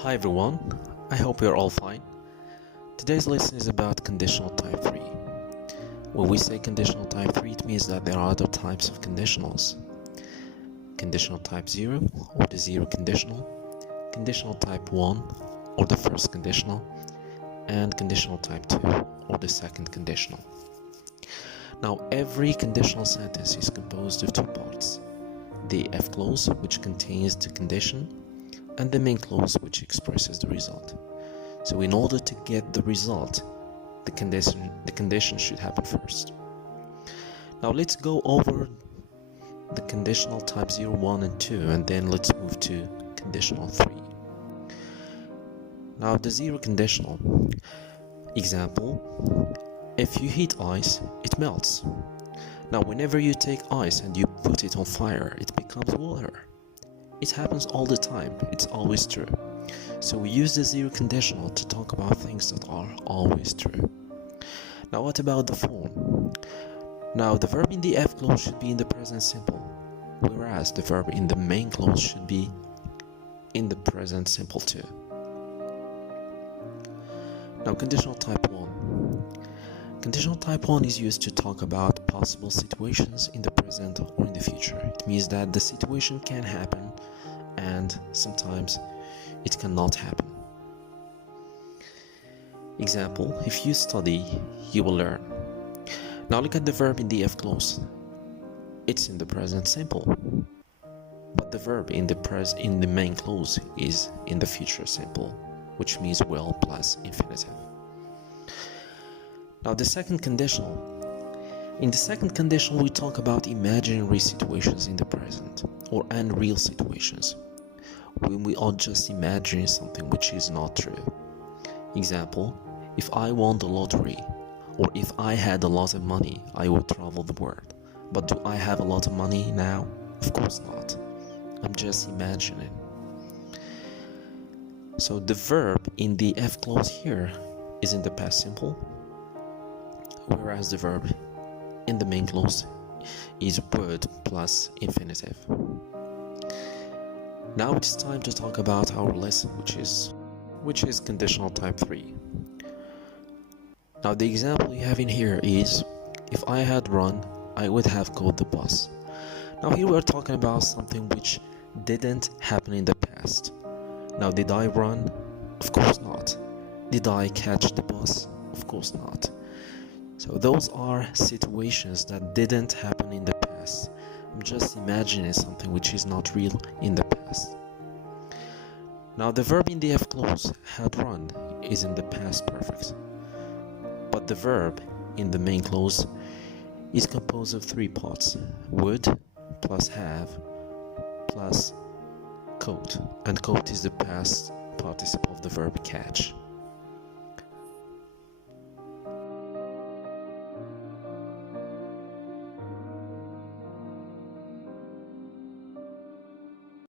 Hi everyone, I hope you're all fine. Today's lesson is about conditional type 3. When we say conditional type 3, it means that there are other types of conditionals. Conditional type 0 or the zero conditional type 1 or the first conditional, and conditional type 2 or the second conditional. Now every conditional sentence is composed of two parts: the F clause, which contains the condition, and the main clause, which expresses the result. So in order to get the result, the condition should happen first. Now let's go over the conditional type 0, 1 and 2, and then let's move to conditional 3. Now the zero conditional. Example: if you heat ice, it melts. Now whenever you take ice and you put it on fire, it becomes water. It happens all the time, it's always true. So we use the zero conditional to talk about things that are always true. Now what about the form? Now the verb in the F clause should be in the present simple, whereas the verb in the main clause should be in the present simple too. Now conditional type 1. Conditional type 1 is used to talk about possible situations in the present or in the future. It means that the situation can happen and sometimes it cannot happen. Example: if you study, you will learn. Now look at the verb in the F clause. It's in the present simple, but the verb in the main clause is in the future simple, which means will plus infinitive. Now the second conditional. In the second conditional, we talk about imaginary situations in the present, or unreal situations, when we are just imagining something which is not true. Example: if I won the lottery, or if I had a lot of money, I would travel the world. But do I have a lot of money now? Of course not. I'm just imagining. So the verb in the F clause here is in the past simple, whereas the verb in the main clause is would plus infinitive. Now it's time to talk about our lesson, which is conditional type 3. Now the example you have in here is: if I had run, I would have caught the bus. Now here we are talking about something which didn't happen in the past. Now did I run? Of course not. Did I catch the bus? Of course not. So those are situations that didn't happen in the past. I'm just imagining something which is not real in the past. Now the verb in the F clause, had run, is in the past perfect. But the verb in the main clause is composed of three parts: would plus have plus caught. And caught is the past participle of the verb catch.